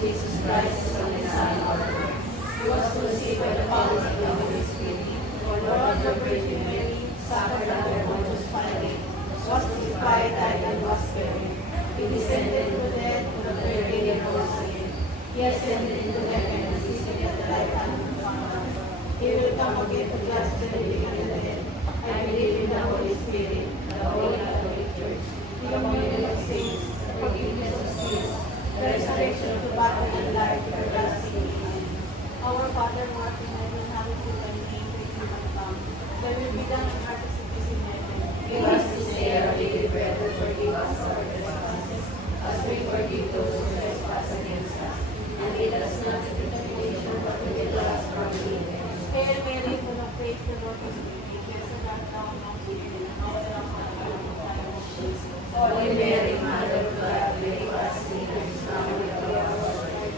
Jesus Christ, His only Son, our Lord. He was conceived by the power of the Holy Spirit. Born of the Virgin Mary, suffered under Pontius Pilate, was crucified, died, and was buried. He descended to the dead, to the third day and rose again. He ascended into heaven and is seated at the right hand of the Father. He will come again to judge the living and the dead. I believe in the Holy Spirit, the Holy Catholic Church, the communion of saints, the forgiveness of sins, the resurrection of the body and life everlasting. Our Father who art in heaven, hallowed be thy name, thy kingdom come. Thy will be done on earth as it is in heaven. Give us this day our daily bread, and forgive us our trespasses, as we forgive those who trespass against us. And lead us not into temptation, but deliver us from evil. Hail Mary, full of grace, the Lord is with thee. Blessed art thou amongst women, and blessed is the fruit of thy womb, Jesus. Holy Mary, Mother of God, pray for us sinners, now and at the hour of our death.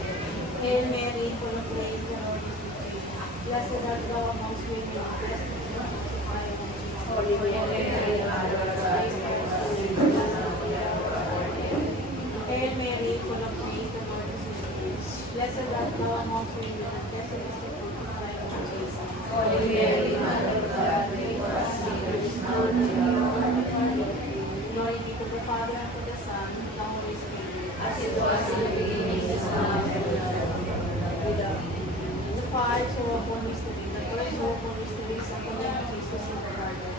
Hail Mary, full of grace, the Lord is with thee. Blessed art thou amongst women, and blessed is the fruit of thy womb, Jesus. Holy Mary, Mother of God, pray for us sinners, now and at the hour of our death. Hail Mary, full of grace, the Lord is with thee. Blessed art thou amongst women, and blessed is the fruit of thy womb, Jesus. Holy Mary, Mother of God, pray for us sinners, now and at the hour of our death. Glory be to the Father, and to the Son, and to the Holy Spirit. As it was in the beginning, is now, and ever shall be, world without end. The five sorrowful mysteries. The first sorrowful mystery is the coming of Jesus in the garden.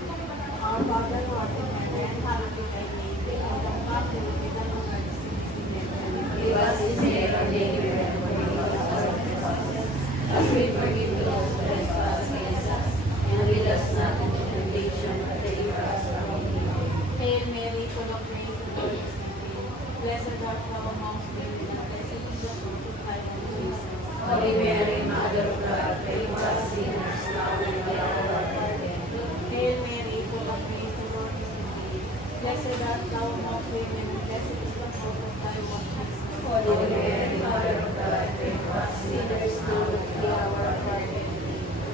Our Father who art in heaven, hallowed be thy name. Thy kingdom come, thy will be done on earth as it is in heaven. Give us this day our daily bread, and forgive us our trespasses, as we forgive those who trespass against us. And lead us not into temptation, but deliver us from evil. Hail Mary, full of grace, the Lord is with thee. Blessed art thou amongst women, and blessed is the fruit of thy womb, Jesus. Holy Mary, Mother of God, pray for us sinners, now and at the hour of our death. Hail Mary, full of grace, the Lord is with thee. Blessed art thou amongst women, and blessed is the fruit of thy womb, Jesus. Holy Mary, Mother of God, pray for us sinners, now and at the hour of our death.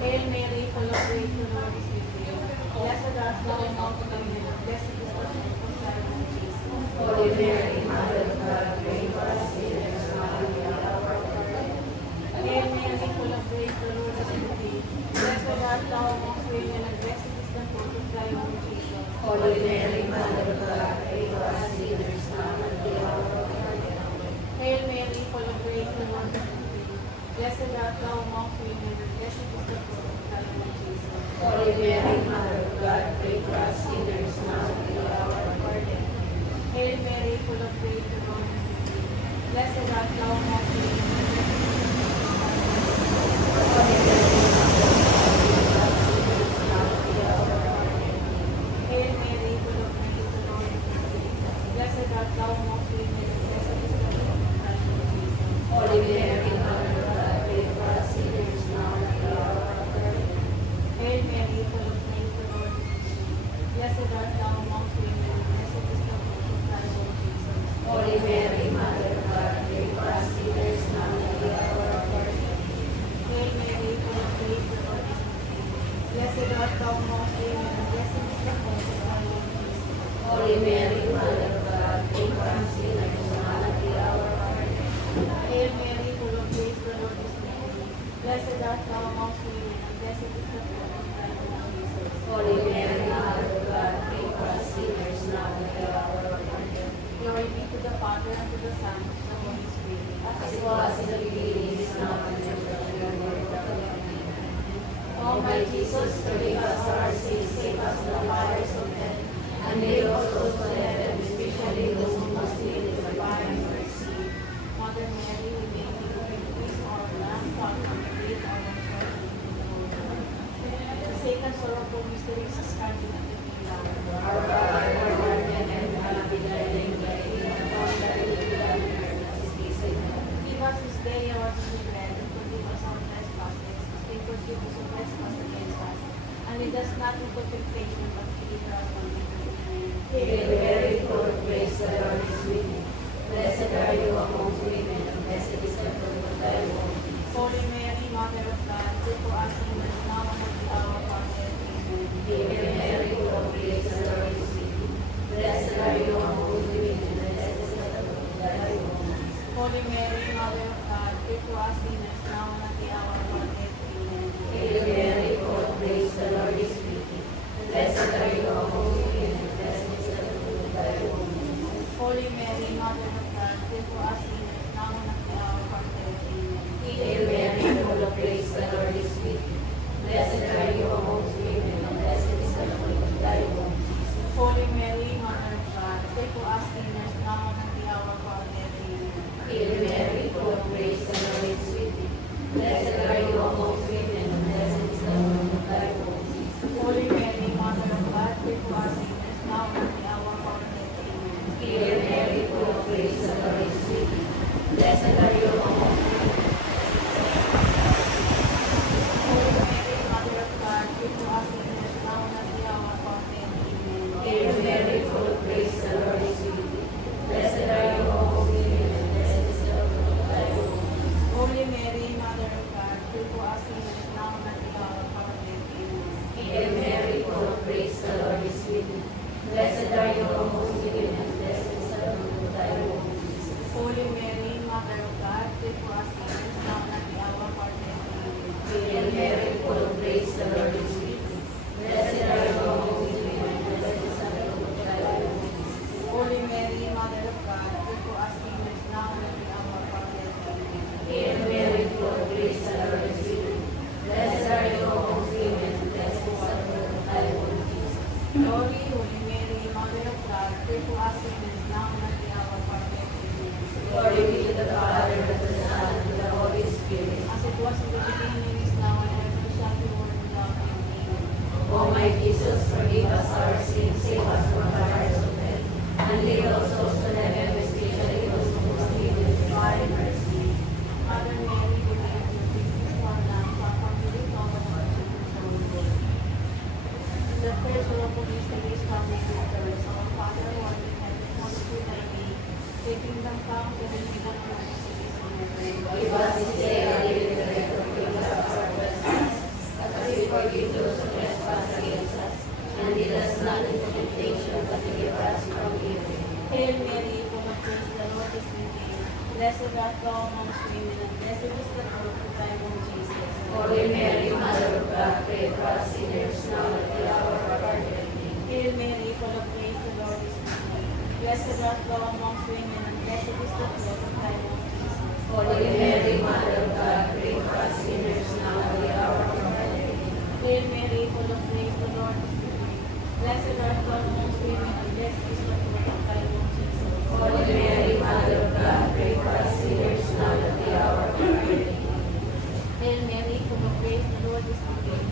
Hail Mary, full of grace, the Lord is with thee. Blessed art thou amongst women, and blessed is the fruit of thy womb, Jesus. Holy Mary, Mother of God, pray for us sinners, now and at the hour of our death. Hail Mary, full of grace, the Lord is with thee. Blessed art thou amongst women, and blessed is the fruit of thy womb, Jesus. Holy Mary, Mother of God, pray for us sinners, now and at the hour of our death. Hail Mary, full of grace, the Lord is with thee. Blessed art thou amongst women, and blessed is the fruit of thy womb, Jesus. Holy Mary, Mother of God, pray for us sinners, now and at the hour of our death. Hail Mary, full of grace, the Lord is with thee. Blessed art thou amongst women, and blessed is the fruit of thy womb, Jesus. Holy Mary, Mother of God, pray for us sinners, now and at the hour of our death. Hail Mary, full of grace, the Lord is with thee. Blessed art thou amongst women, and blessed is the fruit of thy womb, Jesus. Holy Mary, Mother of God, pray for us sinners, now and at the hour of our death. Hail Mary, full of grace, the Lord is with thee. Blessed art thou amongst women, and blessed is the fruit of thy womb, Jesus. Holy Mary, Mother of God, pray for us sinners, now and at the hour of our death. Hail Mary, full of grace, the Lord is with thee. Blessed art thou amongst women, and blessed is the fruit of thy womb, Jesus. Holy Mary, Mother of God, pray for us sinners, now and at the hour of our death. Hail Mary, full of grace, the Lord is with thee. Blessed art thou amongst women, and blessed is the fruit of thy womb, Jesus. Holy Mary, Mother of God, pray for us sinners, now and at the hour of our death. Glory be to the Father, and to the Son, and to the Holy Spirit. As it was in the beginning, is now, and ever shall be, world without end. O my Jesus, forgive us our sins, save us from the fires of hell, and lead all souls to heaven, especially those who most need the divine mercy. Mother Mary, we make thee to increase our love, God, and great our Lord. The second sorrowful mystery is the scourging of the Pillar. Our Father, who art in heaven, hallowed be thy name, thy kingdom come, thy will be done on earth as it is in heaven. Give us this day our daily bread, and forgive us our trespasses, as we forgive those who trespass against us. And lead us not into temptation, but deliver us from evil. Amen. Hail Mary, full of grace, the Lord is with thee. Blessed are you amongst women, and blessed is the fruit of thy womb. Holy Mary, Mother of God, pray for us sinners now and at the hour of our death. Amen. Hail Mary, full of grace, the Lord is with thee. Blessed are you amongst women, and blessed is the fruit of thy womb. Holy Mary, Mother of God, pray for us sinners now and at the hour of our death. Amen. Hail Mary, full of grace, the Lord is with you. Blessed are you among women, and blessed is the fruit of thy womb. Holy Mary, Mother of God, pray for us sinners now and at the hour of our death. Amen. Hail Mary, full of grace, the Lord is with you. Blessed are you among women, and blessed is the fruit of thy womb. Holy Mary, Mother of God, pray for us sinners now and at the hour of our death. Amen. Hail Mary, full of grace, the Lord is with you. Blessed are you among women, and blessed is the fruit of thy womb. Holy Mary, Mother of God, pray for us sinners now and at the hour of our death. Amen. Hail Mary, full of grace, the Lord is with you. Blessed are you among women. Holy Mary, Mother of God, pray for us sinners now and at the hour of our death. Amen. Hail Mary, full of grace, the Lord is with you. Blessed are you among women, and blessed is the fruit of thy womb. Holy Mary, Mother of God, pray for us sinners now and at the hour of our death. Amen. Hail Mary, full of grace, the Lord is with you. Blessed are you among women, and blessed is the fruit of thy womb. Holy Mary, Mother of God, pray for us sinners now and at the hour of our death. Amen. Hail Mary, full of grace, the Lord is with you. Blessed are you among women, and blessed is the fruit of thy womb. Holy Mary, Mother of God, pray for us sinners now and at the hour of our death. Amen. Hail Mary, full of grace, the Lord is with you. Blessed are you among women, and blessed is the fruit of thy womb, Jesus. Glory, Holy Mary, Mother of God, pray for us sinners now and at the hour of our death. Amen. Glory be to the Father, and to the Son, and to the Holy Spirit. As it was in the beginning, is now, and ever shall be, world without end. Amen. O my Jesus, forgive us our sins, save us from the fires of hell, and lead all souls to heaven, especially those who most need the divine mercy. Mother Mary, we pray for your peace for land, for complete knowledge of the The first sorrowful mystery is coming to return. So, our Father, who art in heaven, hallowed be thy name. Thy kingdom come, thy will be done on earth as it is in heaven. Give us this day our daily bread, and forgive us our trespasses, as we forgive those who trespass against us. And lead us not into temptation, but deliver us from evil. Hail Mary, full of grace, the Lord is with thee. Blessed art thou amongst women, and blessed is the fruit of thy womb, Jesus. Holy Mary, Mother of God, pray for us sinners, now and at the hour of our death. Hail Mary, full of grace, the Lord is with thee. Blessed art thou amongst women, and blessed is the fruit of thy womb, Jesus. Holy Mary, Mother of God, pray for us sinners, now and at the hour of our death. Hail Mary, full of grace, the Lord is with thee. Blessed art thou amongst women, and blessed is the fruit of thy womb, Jesus. Holy Mary, Mother of God, pray for us sinners, now and at the hour of our death. Hail Mary, full of grace, the Lord is with thee.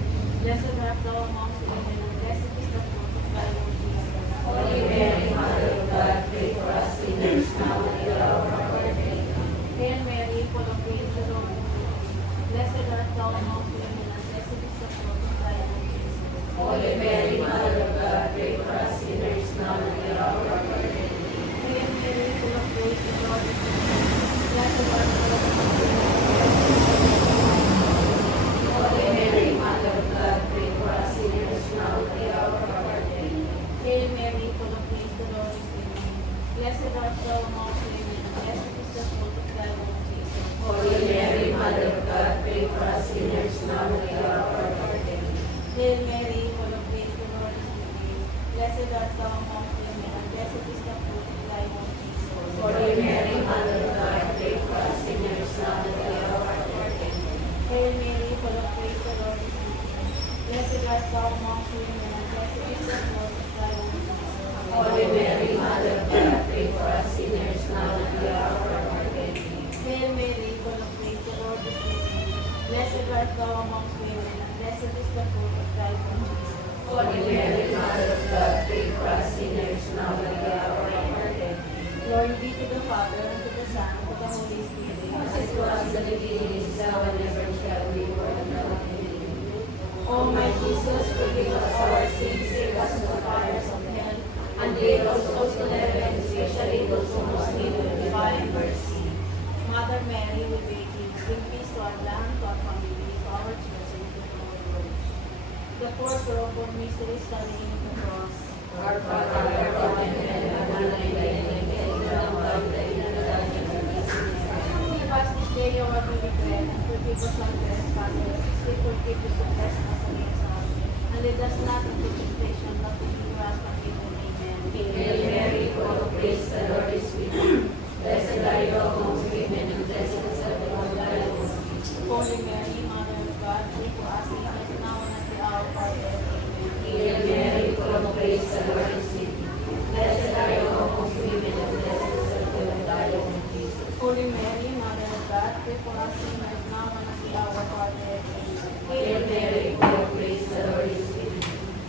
Blessed art thou amongst women, and blessed is the fruit of thy womb, Jesus. Holy Mary, Mother of God, pray for us sinners, now and at the hour of our death. Hail Mary, full of grace, the Lord is with thee. Blessed art thou amongst women, and blessed is the fruit of thy womb, Jesus. Holy Mary, Mother of God, pray for us sinners, now and at the hour of our death. Hail Mary, full of grace, the Lord is with thee. Blessed art thou amongst women, Holy Mary, Mother of God, pray for us sinners, now and at the hour of our death. Hail Mary, full of grace, the Lord is with thee. Blessed art thou amongst women, and blessed is the fruit of thy womb, Jesus. Holy Mary, Mother of God, pray for us sinners, now and at the hour of our death. Hail Mary, full of grace, the Lord is with thee. Blessed art thou amongst women, and blessed is the fruit of thy womb, Jesus. Holy Mary, Mother of God, pray for us sinners, now and at the hour of our death. Hail Mary, full of grace, the Lord is with thee. Blessed art thou amongst women, and blessed is the fruit of thy womb, Jesus. Holy Mary, Mother of God, pray for us sinners, now and at the hour of our death. Hail Mary, full of grace, the Lord is with thee. Blessed art thou amongst women, and blessed is the fruit of thy womb, Jesus. Holy Mary, Mother of God, pray for us sinners, now and at the hour of our death. Glory be to the Father, and to the Son, and to the Holy Spirit. As it was in the beginning, is now, and ever shall be, world without end. O my Jesus, forgive us our sins, save us from the fires of hell, And lead all souls to heaven, especially those who most need the divine mercy. Mother Mary, we pray thee, bring peace to our land, to our family, to our church, and to the whole world. The fourth sorrowful mystery is carrying of the cross. Our Father, who art in heaven, hallowed be thy name. Thy kingdom come, thy will be done on earth as it is in heaven. say your holy bread and forgive us our trespasses, as we forgive those who trespass against us. And lead us not into temptation, but deliver us from evil. Amen. Hail Mary, full of grace, the Lord is with you. Blessed are you amongst women, and blessed is the fruit of thy womb. Holy Mary, Mother of God, pray for us sinners now and at the hour of our death. Amen. Hail Mary, full of grace, the Lord is with you. Blessed are you amongst women, and blessed is the fruit of thy womb, Jesus. Holy Mary, Mother of God, pray for us sinners now and at the hour of our death. Amen. Hail Mary, full of grace, the Lord is with you.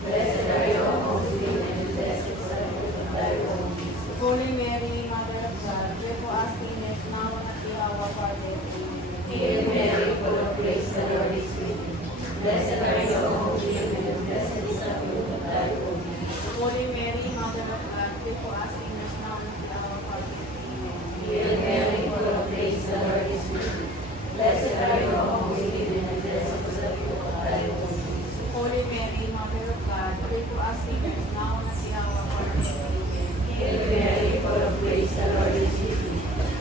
Blessed are you amongst women, and blessed is the fruit of thy womb, Jesus. Holy Mary, Mother of God, pray for us sinners now and at the hour of our death. Amen. Hail Mary, full of grace, the Lord is with you. Blessed are you amongst women, and blessed is the fruit of thy womb, Jesus. Holy Mary, Mother of God, pray for us sinners now and at the hour of our death. Amen. Hail Mary, full of grace, the Lord is with you. Blessed are you amongst women, and blessed is the fruit of thy womb, Jesus. Holy Mary, Mother of God, pray for us sinners now and at the hour of our death. Amen. Hail Mary, full of grace, the Lord is with you.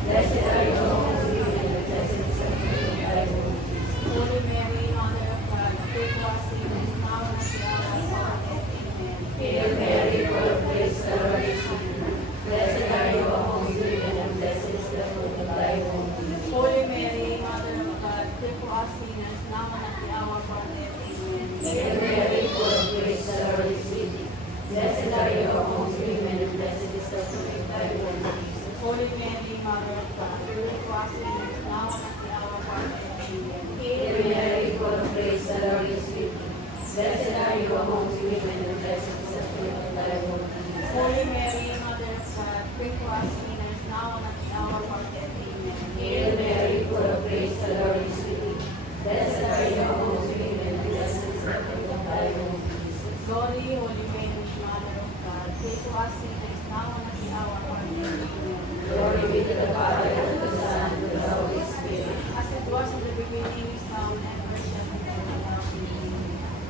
Blessed are you amongst women, and blessed is the fruit of thy womb, Jesus. Holy Mary, Mother of God, pray for us sinners now and at the hour of our death. Amen. Hail Mary, full of grace, the Lord is with you. Blessed are you amongst women, and blessed is the fruit of thy womb, Jesus. Holy Mary, Mother of God, pray for us sinners now and at the hour of our death. Amen. Hail Mary, full of grace, the Lord is with you. Blessed are you amongst women, and blessed is the fruit of thy womb, Jesus. Holy Mary, Mother of God, pray for us sinners now and at the hour of our death. Amen. Hail Mary, full of grace, the Lord is with you. Blessed are you amongst women, and blessed is the fruit of thy womb, Jesus. Holy Mary, Mother of God, pray for us sinners now and at the hour of our death. Amen. Hail Mary, full of grace, the Lord is with you. Blessed are you amongst women, and blessed is the fruit of thy womb, Jesus. Glory, Holy Mary, Mother of God, pray for us sinners now and at the hour of our death. Amen. Glory be to the Father, and to the Son, and to the Holy Spirit. As it was in the beginning, is now, and ever shall be, world without end.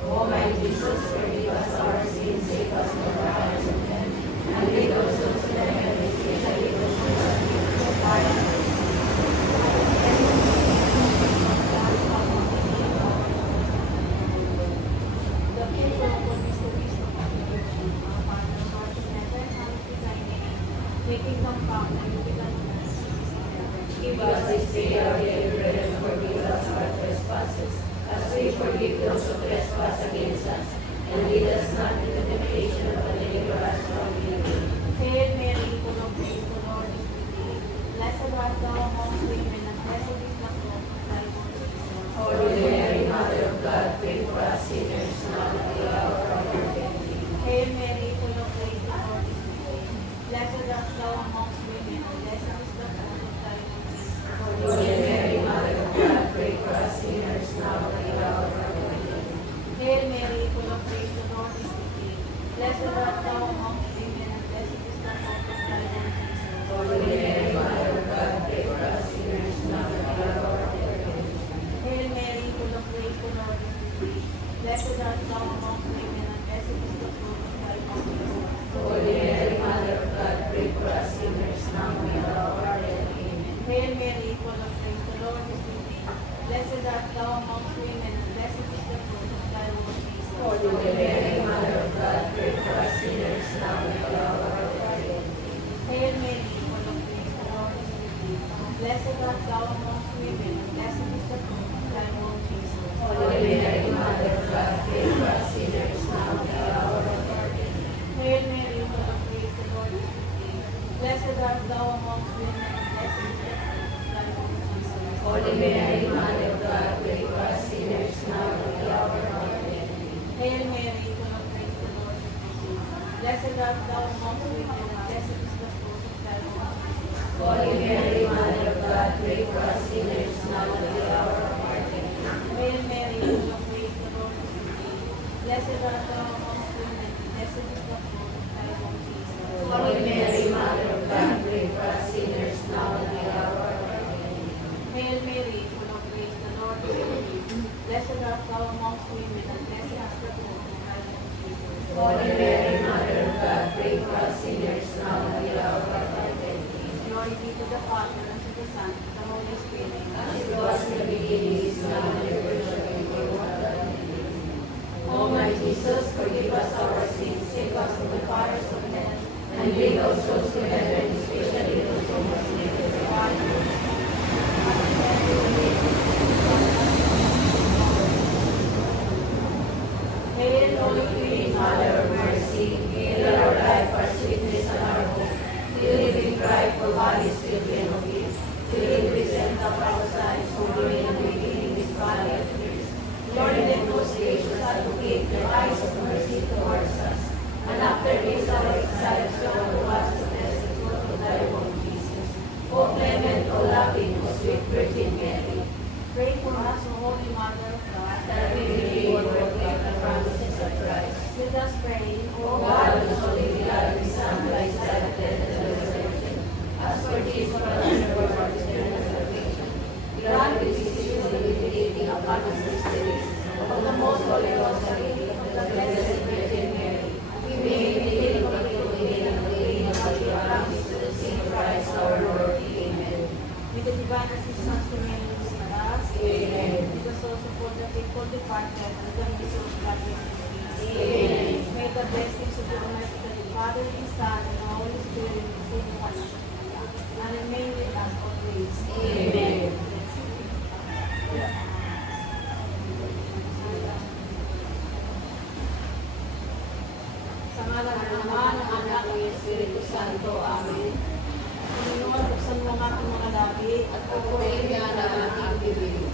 O my Jesus, forgive us our sins, save us from the fires of hell, and lead us souls to the heaven, especially those who are in need of thy mercy. The people will be so wisdom of the virgin, our Father, who art in heaven, hallowed be thy name. Thy kingdom come, thy will be done on earth as it is in heaven. Give us this day our daily bread, and forgive us our trespasses, as we forgive those who trespass against us. And lead us not into temptation, but deliver us from evil. Hail Mary, full of grace, the Lord is with thee. Blessed art thou amongst women, and blessed is the fruit of thy womb, Jesus. Holy Mary, Mother of God, pray for us sinners, now and at the hour of our death. Hail Mary, full of grace, the Lord is with thee. Blessed art thou amongst women, and blessed is the fruit of thy womb, Jesus. Holy Mary, Mother of God, pray for us sinners, now and at the hour of our death. Hail Mary, full of grace, the Lord is with thee. Blessed art thou amongst women, and blessed is the fruit of thy womb, Jesus. Holy Mary, Mother of God, pray for us sinners, now and at the hour of our death. Hail Mary, full of grace, the Lord is with thee. Blessed art thou amongst women, and blessed is the fruit of thy womb, Jesus. Holy Mary, Mother of God, pray for us sinners, now and at the hour of our death. Amen. Hail Mary, full of grace, the Lord is with thee. Blessed art thou amongst women, and blessed is the fruit of thy womb, Jesus. Holy Mary, Mother of God, pray for us sinners, now and at the hour of our death. Hail Mary, full of grace, the Lord is with thee. Blessed art thou amongst women, and blessed is the fruit of thy womb, Jesus. Holy Mary, Mother of God, pray for us sinners, now and at the hour of our death. Hail Mary, full of grace, the Lord is with thee. Blessed art thou amongst women, and blessed is the fruit of thy womb, Jesus. Holy Mary, Mother of God, pray for us sinners, now and at the hour of our death. Hail Mary, full of grace, the Lord is with thee. Blessed art thou amongst women, and blessed is the fruit of thy womb, Jesus. Holy Mary, Mother of God, pray for us sinners, now and at the hour of our death. Hail Mary, full of grace, the Lord is with thee. Blessed art thou amongst women, and blessed is the fruit of thy womb, Jesus. Holy Mary, Mother of God, pray for us sinners, now and at the hour of our death. Hail Mary, full of grace, the Lord is with thee. Blessed art thou amongst women, and blessed is the fruit of thy womb, Jesus. Holy Mary, Mother of God, pray for us sinners, now and at the hour of our death. Glory be to the Father, and to the Son, and to the Holy Spirit. As the people departed, and the mission of God rest in peace. Amen. May the blessings of the Almighty God, the Father, the Son, and the Holy Spirit receive upon us and remain with us always. Amen. Sa ngalan ng Ama, ng Anak, ng Espiritu Santo. Amen. Panginoon, buksan mo ang aking mga labi at Pagpunin niya na ang bibig.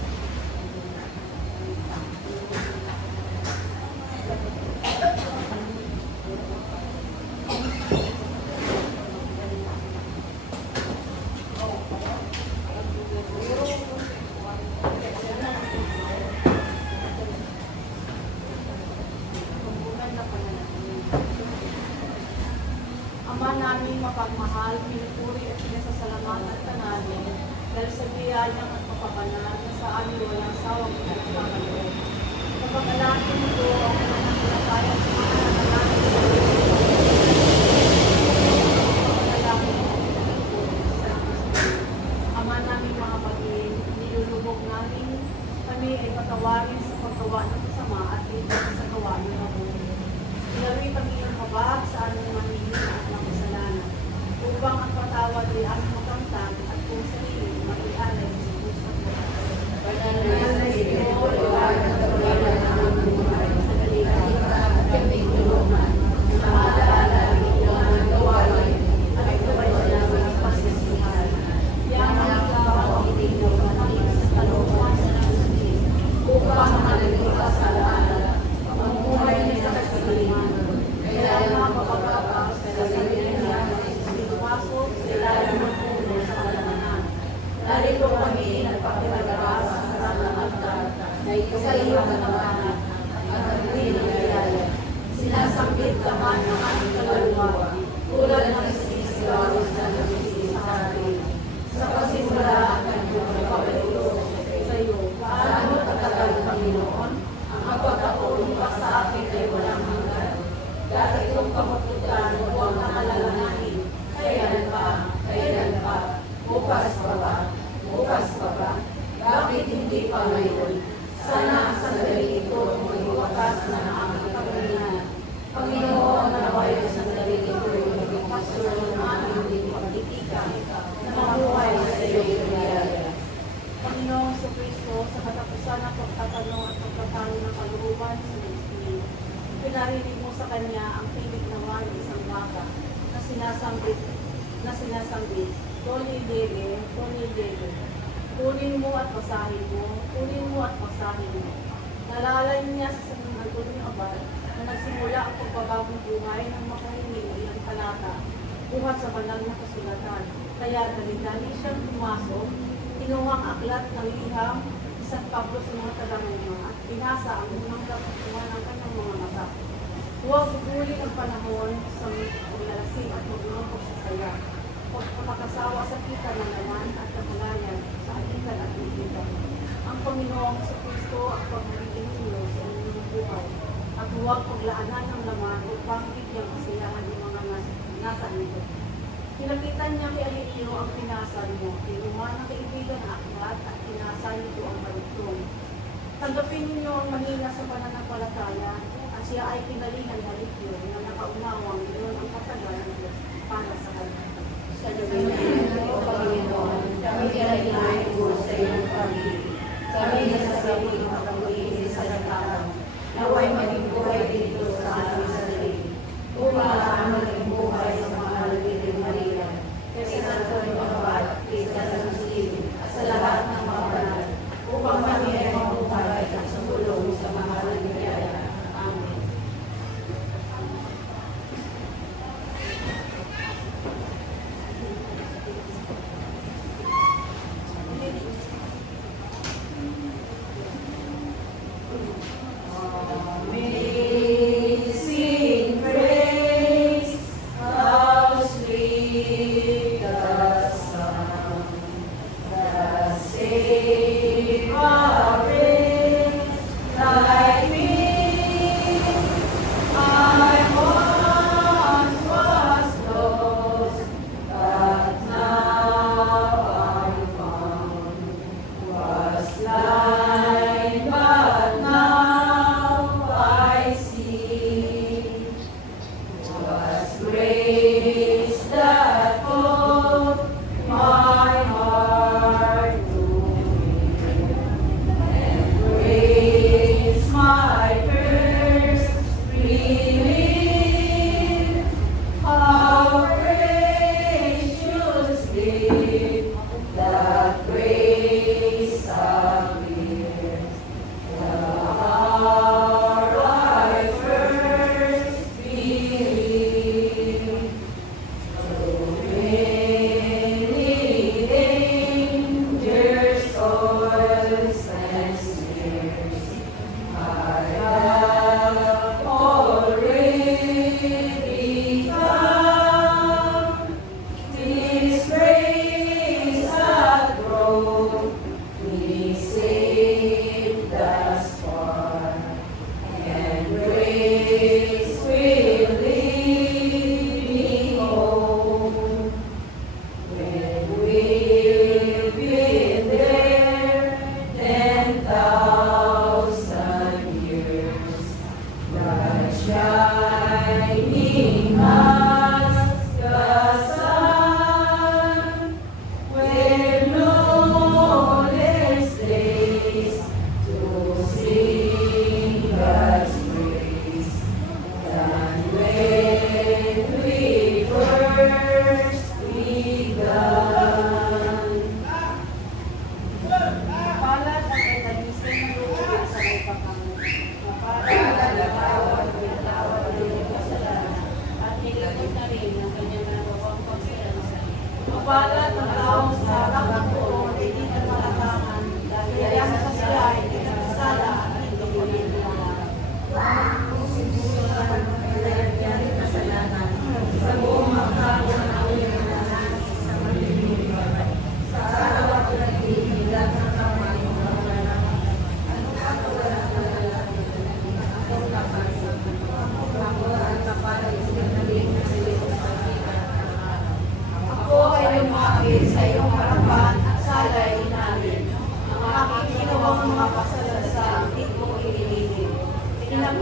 Ama namin mapagmahal, pinupuri at pinasasalamatan ka namin dahil sa biyayang at kapabanan na sa amin walang sawang pinagpapaloob. Kapag-alangin mo ito ang pinagpapalatayan sa mga nananalig sa kapag-alangin mo ang pinagpapaloob sa Kristo. Ama namin mga kapatid, nilulubog namin kami ay patawarin sa paggawa ng masama at hindi sa gawa ng mabuti. Ilawi Panginoon habag sa aming manihina at mga kasalanan, upang ang patawad ay aming makamtan at kung sarili maialay sa Diyos at Diyos. Banal na Espiritu, liwanag at kawalan ng aming buhay. Sa kaligtasan at kaming tulungan. Sa alaala ang inyong mga gawain at ituway namin ang pasisihan. Yaman ikaw ang itinyo na namin sa kalooban sa nasusin, Upang maliligtas sa alaala. mamuhay niya sa kasiliman. Kaya mga kapag-apas sa sarili niya Pinupasok sa ilalim ng puno sa kalamanan. narito kami nagpapalabas sa sarang altar na sa iyong kanawanan at ang ng biyaya. Sinasambit ka man ng aming kaluluwa tulad ng isisigaw na nagsisi sa atin. Sa pasimula ang iyong pagpapalito sa iyo. Paano katagal, Panginoon? Ang pagkatuon pa sa akin ay walang hanggan. Dahil itong kamututan, huwag kang alalahanin. Kailan pa? Kailan pa? Bukas pa ba? Bukas pa ba? Bakit hindi pa ngayon? Sana ang sandali ito maging wakas na ng aming kapalingan. Panginoon, naway ang sandali ito maging pastor ng aming pagtitika na mamuhay sa iyong biyaya. Panginoon sa Kristo, sa katapusan ng pagtatanong at pagtatalo ng kalooban sa Espiritu, pinarinig mo sa Kanya ang pilit naman ng isang baka na sinasambit, Toli Lege, Toli Lege. Kunin mo at basahin mo, kunin mo at basahin mo. Nalalay niya sa sanang ng abad na nagsimula ang pagbabagong buhay ng makahingin o ilang talata, buhat sa banal na kasulatan. Kaya dali-dali siyang pumasok, kinuhang aklat ng liham, isang Pablo sa mga taga-Roma at binasa ang unang kapatuan ng kanyang mga mata. Huwag gugulin ang panahon sa paglalasing at maglulungkot sa saya. Pagpapakasawa sa kita ng laman at kapalayan sa alitan at ikitan. Ang Panginoong sa Kristo ang pagmamigay ninyo sa inyong buhay at huwag paglaanan ng laman upang bigyang kasiyahan ng mga nasa inyo. Pinakitan niya kay Alipio ang pinasal mo, kinuha ng kaibigan na aklat at pinasal nito ang balutong. Tanggapin ninyo ang mahina sa pananampalataya at siya ay pinalihan ni Alipio na nakaunawang iyon ang katagalan ng Diyos para sa kanya. Sa dakilan mo, Panginoon, kami ay inaayos sa iyong pag-ibig. Kami nasasabi ng pag-ibig sa nakarang, naway maging buhay dito sa aming sarili. Upang maging buhay sa mga nagiging Maria, kasi sa tuwing pagkabat, kaysa sa Muslim, at sa lahat ng mga banal, upang kami ay mabuhay at sumulong sa mahal ng biyaya. Amen.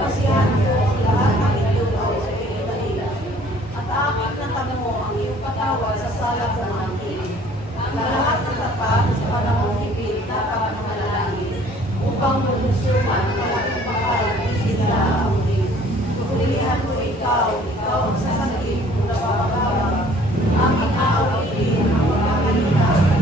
Pagpapasiyahan ko ang lahat ng ilugaw sa iyong balila. At aking natamo ang iyong patawad sa sala ko ng angkin. Ang lahat ng tapat sa panahong higit dapat manalangin. Upang malusuman walang kapakalan ay sila amunin. Pupilihan ko ikaw ang sasangkin kung napapagawag. Aking aawitin ang pagkakalita at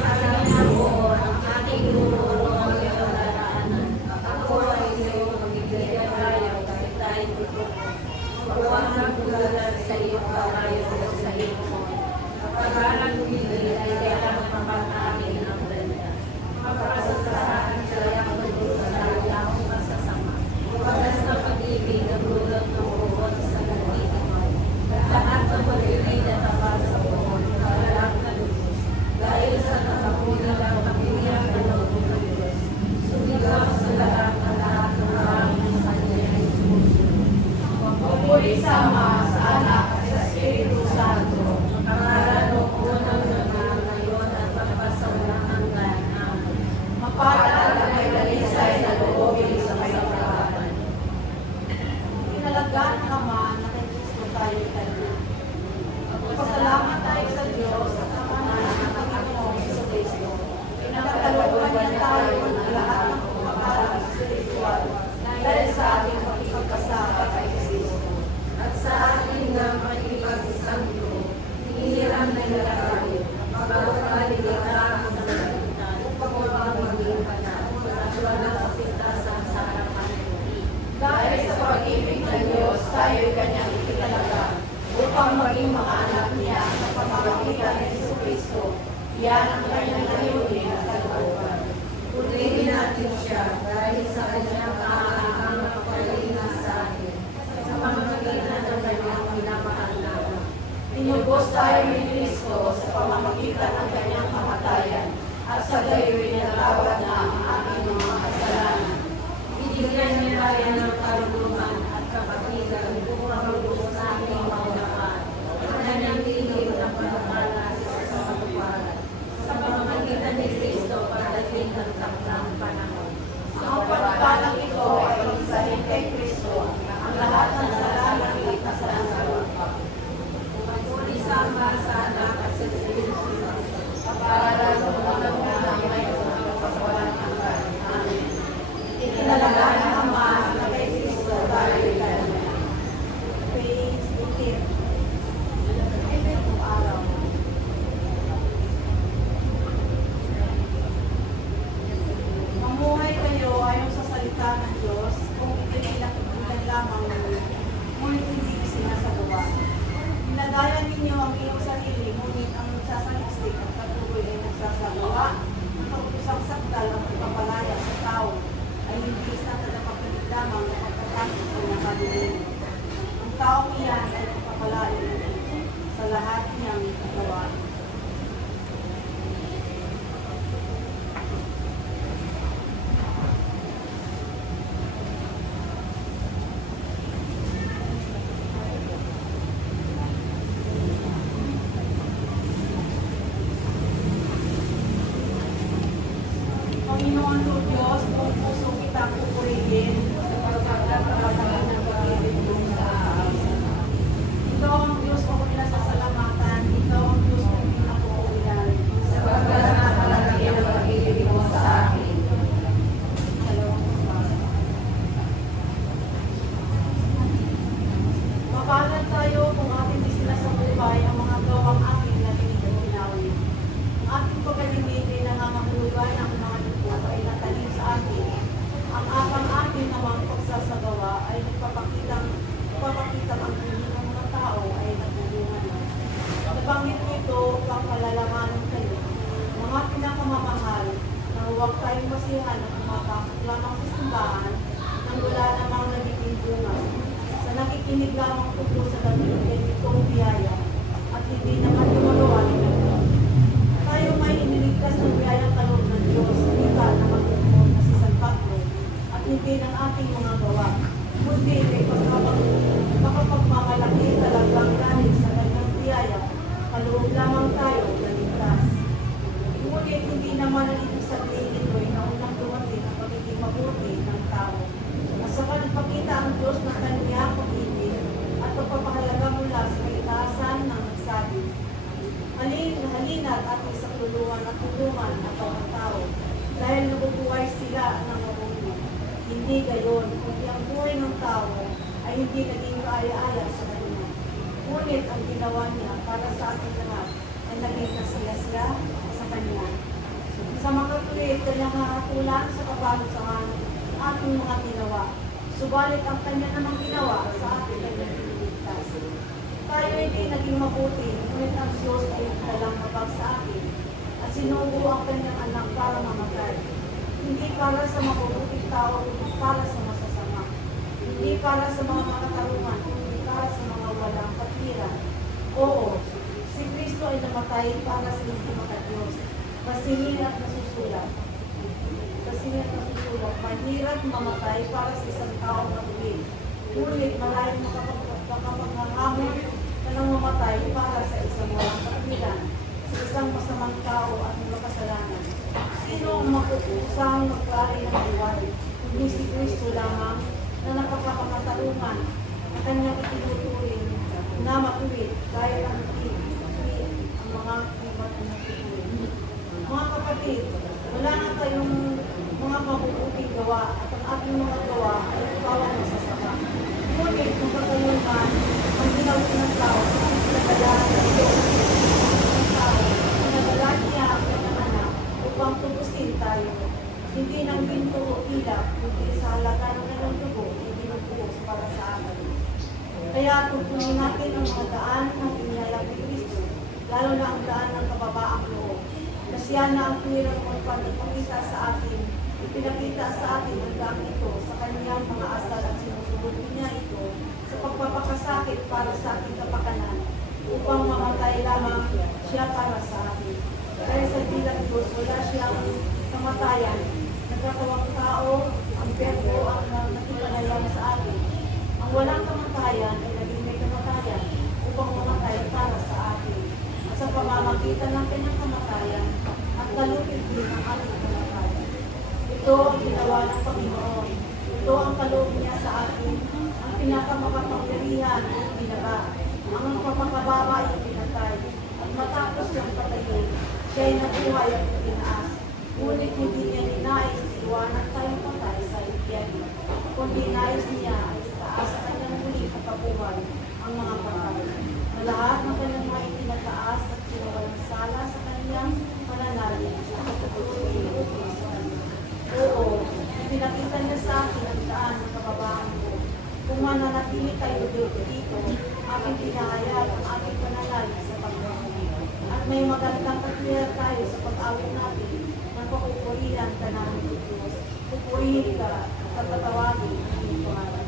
Sasabihan ko ang aking guro ang iyong daraanan. Ako ay iyong magbibigay tayo kahit tayo tutok. Huwag nagtulad sa iyong kabayo o sa iyong mo. Kapagalang bumili ay kailangan mapanamin ang benda. Magpasasahan sa iyong magduro sa iyong masasama. Wagas na pag-ibig ang gulot ng buhon sa nagtitimaw. Lahat ng pag-ibig na tapat sa buhon, walang nalubos. Dahil sa nakapulang ang pamilya ng ng Diyos. Sumigaw sa lahat ng maraming sa niya ay sumusunod. Pupuri sa Ama, sa Anak, at sa Espiritu Santo. Pangalan mo unang ngayon at magpasawalang hanggan. Amen. Mapalad ang may dalisay na loobin sa kapayapaan. Pinalagyan ng Ama na kay Kristo tayo itayo. Magpasalamat tayo sa Diyos at ang anak ng Panginoong Jesucristo. Pinagkalooban niya tayo ng lahat ng pagpapala spiritual dahil sa ating pakipagkasama kay Kristo. At sa ating nga makikipag-isanglo, hinihiram na tayo, magpapaliligtaan sa kalangitan, upang maging panat, at walang kapintasan sa harapan ng Diyos. Dahil sa pag-ibig ng Diyos, tayo'y kanyang itinalaga upang maging mga anak niya sa pamamagitan ng Jesucristo. Yan ang kanyang layunin at kalooban. Purihin natin siya dahil sa kanyang kaangang kapalingan sa atin, sa pamamagitan ng kanyang minamahal na anak. Tinubos tayo ni Kristo sa pamamagitan ng kanyang kamatayan at sa gayo'y natawad na ang ating mga kasalanan. Bibigyan niya tayo ng karunungan at kapatigan upang lubos namin maunawaan ang kanyang lihim na panukala sa katuparan. Sa pamamagitan ni Kristo pagdating ng takdang panahon. Ang pagpalang ito ay isahin kay Kristo ang lahat ng sala ng ligtasan sa lupa. Pagpuli sa Ama, sa Anak at sa Espiritu Santo. Kapararan mo ng mga ngayon ang kapasawalan hanggan. Amen. Itinalaga ng Ama na kay Kristo tayo'y kanya. Praise the King. Itong araw. Mamuhay kayo ayon sa salita ng Diyos kung itinakitigan lamang ngunit hindi sinasagawa. Pinadaya ninyo ang iyong sarili ngunit ang nagsasaliksik at patuloy ay nagsasagawa ng pag-usang sakdal ang pagpapalaya sa tao ay hindi sa tagapagpalit lamang na pagkatapos ng nakabili. Ang taong iyan ay pagpapalain sa lahat niyang gawa. Panginoon o Diyos, kung puso kitang pupurihin sa pagkakataon ng pag-ibig mo sa akin. Ikaw ang Diyos ko pinasasalamatan, ikaw ang Diyos ko pinapupulihan. Sapagkat nakalagay ang pag-ibig mo sa akin. Mapalad tayo kung ating isinasabuhay ang mga gawang akin na tinigil-tinawin. Ang ating pagalimit ay nangangahulugan ang mga lupot ay natalim sa atin. Ang ating namang pagsasagawa ay nagpapakitang ang piling ng mga tao ay nagulungan na. Nabanggit nito upang palalamanin kayo, mga pinakamamahal, na huwag tayong masihan at umapasok lamang sa simbahan nang wala namang nagiging bunga. Sa nakikinig lamang tungkol sa dating itong biyaya at hindi naman lumagawa ng Diyos. Tayo may iniligtas ng biyayang kaloob ng Diyos sa ika na magtutulog na si San Pablo at hindi ng ating mga gawa. Kundi ay makapagmamalaki talagang galing sa kanyang biyaya, kaloob lamang tayo na ligtas. Ngunit hindi naman ang ibig sabihin ito ay naunang dumating ang pagiging mabuti ng tao. katarungan ng bawat tao dahil nabubuhay sila ng marunong. Hindi gayon, kundi ang buhay ng tao ay hindi naging kaaya-aya sa kanya. Ngunit ang ginawa niya para sa ating lahat ay naging kasiya-siya sa kanya. Sa makatuwid, kanyang hahatulan sa kabalusan ng ating mga ginawa. Subalit ang kanya namang ginawa sa ating kanyang ililigtas. Tayo hindi naging mabuti, ngunit ang Diyos ay dalang mabag sa atin at sinugo ang kanyang anak para mamatay. Hindi para sa mabubuting tao, kundi para sa masasama. Hindi para sa mga makatarungan, kundi para sa mga walang patwiran. Oo, si Kristo ay namatay para sa hindi makadiyos. Masingil at nasusulat. Masingil at nasusulat. Mahirap mamatay para sa isang taong matuwid. Ngunit malayong makapaghahamon na nang mamatay para sa isang walang patwiran, sa isang masamang tao at mga kasalanan. Sino ang makukusang magkari ng buhay? Kundi si Kristo lamang na nakakapakatarungan na kanyang itinuturing na matuwid dahil ang mga iba't na matutuwid. Mga kapatid, wala na tayong mga mabubuting gawa at ang ating mga gawa ay bawang masasama. Ngunit kung kakayungan ang ginawa ng tao, pinagalaan ng Diyos ng tao, pinagalaan niya ang kanyang anak upang tubusin tayo. Hindi nang binto o ilap, kundi sa halaga ng kanyang dugo, hindi nagbuhos para sa atin. Kaya tutunin natin ang mga daan ng inyayang ni Kristo, lalo na ang daan ng kababaang loob. Na siya na ang tuwirang magpapakita sa atin, ipinakita sa atin ang daan ito sa kanyang mga asal at sinusunod niya ito sa pagpapakasakit para sa ating kapakanan, upang mamatay lamang siya para sa atin. Dahil sa bilang Diyos, wala siyang kamatayan. Nagkatawang tao, ang Berbo ang nakipanayan sa atin. Ang walang kamatayan ay naging may kamatayan upang mamatay para sa atin. At sa pamamagitan ng kanyang kamatayan, at kalupit din ang ating kamatayan. Ito ang ginawa ng Panginoon. Ito ang kaloob niya sa atin. Ang pinakamakapangyarihan ay binaba. Ang pagpapababa ay pinatay. At matapos siyang patayin, siya ay nabuhay at tinaas. Ngunit hindi niya ninais iwanan tayong patay sa impyerno, kundi nais niya ay itaas sa kanyang muling pagkabuhay ang mga patay. Na lahat ng kanyang mga itinataas at sinawalang sala sa kanyang pananalig at pagkatuloy sa kanya. Oo, pinakita niya sa akin ang daan ng kababaan ko. Kung mananatili tayo dito, aking pinahayag ang aking pananalig sa pagkabuhay. At may magandang katwiran tayo sa pag-awit natin ng papupurihan ka namin ng Diyos. Pupurihin ka at tatatawagin ang iyong pangalan.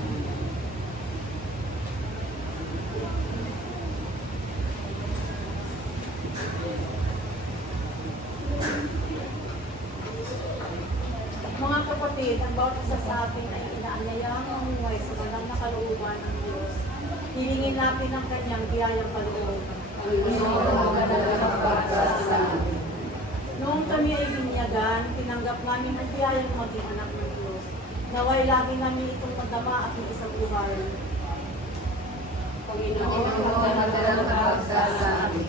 Mga kapatid, ang bawat isa sa atin ay inaanyayang mamuhay sa magandang nakalooban ng Diyos. Hilingin natin ang kanyang biyayang kaloob. Noong kami ay binyagan, tinanggap namin ang biyayang maging anak ng Diyos. Naway lagi namin itong magdama at hindi sa buhay. Panginoon, magdala sa amin.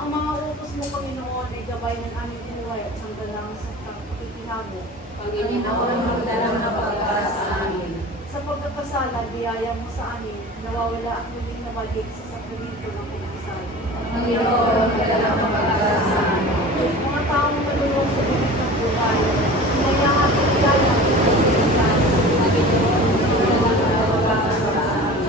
Ang mga utos mo, Panginoon, ay gabay ng aming buhay at sanggalang sa pakikinabo. Panginoon, magdala sa amin. Sa pagkakasala, biyaya mo sa amin, nawawala at muling nabalik sa sakripisyo ng pinakasal. Panginoon, magdala sa amin. Mga taong malulong sa bibig ng buhay, hinayaan at biyaya ang pinagsiligtas. Panginoon, magdala sa amin.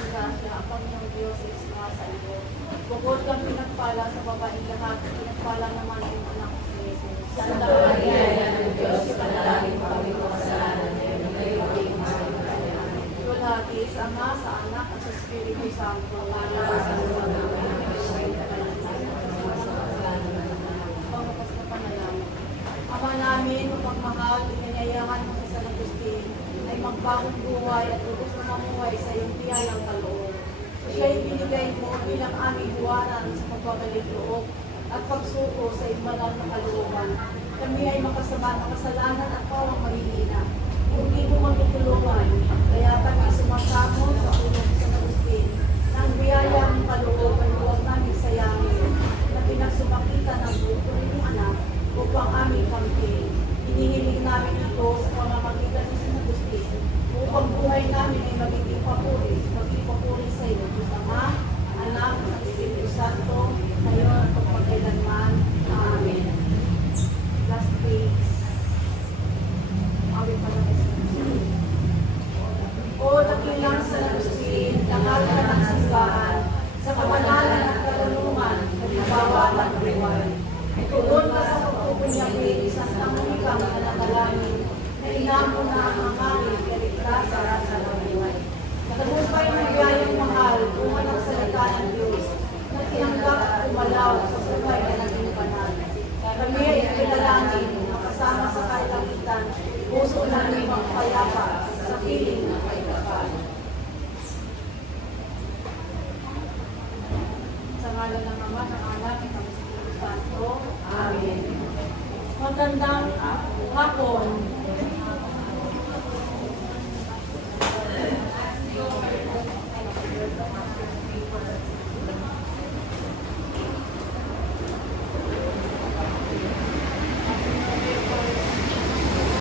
si Gracia, ang Panginoong Diyos ay sumasa iyo. Bukod kang pinagpala sa babaeng lahat, pinagpala naman ang anak ko si Jesus. Santa Maria, Ina ng Diyos, panalangin mo kami mga kasalanan ngayon at ngayon maging mahal ka namin. Tulagi sa Ama, sa Anak, at sa Espiritu Santo. Sa lupa namin ang Diyos ay kapanalangin sa kasalanan ng Pangwakas na panalangin. Ama namin, mapagmahal, inanyayahan mo sa San Agustin ay magbagong buhay at lubos na mamuhay sa iyong biyayang kaloob. Siya'y binigay mo bilang aming iwanan sa pagbabalik loob at pagsuko sa iyong banal na kalooban. Kami ay makasalanan at pawang mahihina. Hindi mo magtutulungan, kaya kami sumasamo sa tulong sa San Agustin ng biyayang kaloob ay huwag namin sayangin na pinagsumakitan ng buto ng anak upang aming kampihin. Hinihiling namin ito sa pamamagitan ng San Agustin upang buhay namin ay magiging papuri sa iyo, Diyos Ama, Anak, at Espiritu Santo, ngayon at pagpagkailanman. Amen. Last page. Awit pa lang sa Agustin. O dakilang San Agustin, dangal ka ng simbahan, sa kabanalan at karunungan, halimbawa ng buhay. Tugon ka sa pagpupunyagi, isang tangumikang nananalangin, na inamo na ang hangin, kaligtas sa buhay. Natagumpay ng biyayang mahal, bunga ng salita ng Diyos, na tinanggap at umalaw sa buhay na naging banal. Kami ay pinalangin, makasama sa kailangitan, puso namin magpayapa sa piling ng kailapan. Sa ngalan ng Ama, ng Anak, at ng Espiritu Santo. Amen. Magandang hapon.